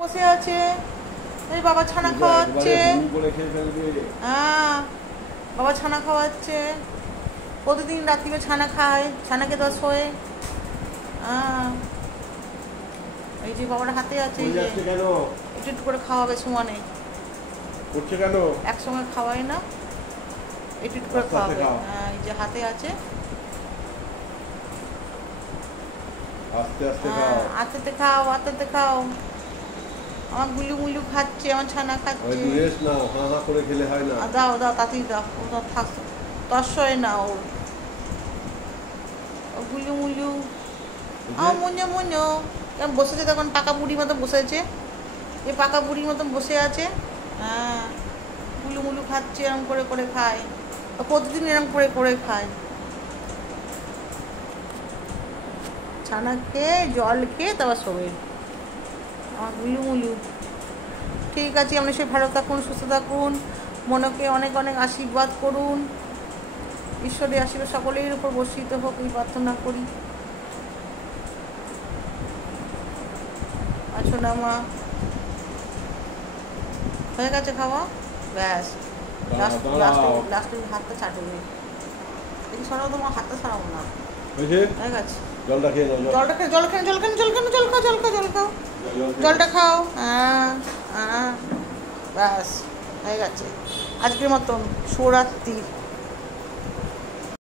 বসে আছে, এই বাবা ছানা খাওয়াচ্ছে। হ্যাঁ, বাবা ছানা খাওয়াচ্ছে, প্রতিদিন রাত্রিবে ছানা খায়, ছানাকে তো শোয়ে। হ্যাঁ, এই যে বাবার হাতে আছে, এই যে একটু একটু করে খাওয়াবে সমানে। করছে কেন? একসঙ্গে খাওয়াই না, একটু একটু করে খাওয়াবে। হ্যাঁ, এই যে হাতে আছে, আস্তে আস্তে খাও, আস্তে খাও, আস্তে খাও। আমার গুলু গুলু খাচ্ছে, আমার ছানা খাচ্ছে। রেস্ট নাও, হা হা করে খেলে হয় না। দাও দাও, তাতেই দাও, ওটা থাক, তসয় না ওর। গুলু মুলু মনে মনে কেমন বসেছে, তখন পাকা বুড়ির মতো বসেছে, এ পাকা বুড়ির মতন বসে আছে। হ্যাঁ, গুলু মুলু খাচ্ছে, এরম করে করে খায়, প্রতিদিন এরম করে করে খায়। ছানা খেয়ে জল খেয়ে তারপর শোবে আমার গুলু মুলু। ঠিক আছে, আপনি সে ভালো থাকুন, সুস্থ থাকুন, মনকে অনেক অনেক আশীর্বাদ করুন। ঈশ্বরের আশীর্বাদ সকলের উপর বর্ষিত হোক, এই প্রার্থনা করি। আছো না মা, হয়ে গেছে খাওয়া, ব্যাস। লাস্ট হাতটা চাটবে, দেখি সরাও, তোমার হাতটা সরাবো না, হয়ে গেছে। জলটা খেয়ে নাও, জলটা খেয়ে, জল খাও, জলটা খাও। হ্যাঁ হ্যাঁ, ব্যাস হয়ে গেছে। আজকের মতন শুভরাত্রি।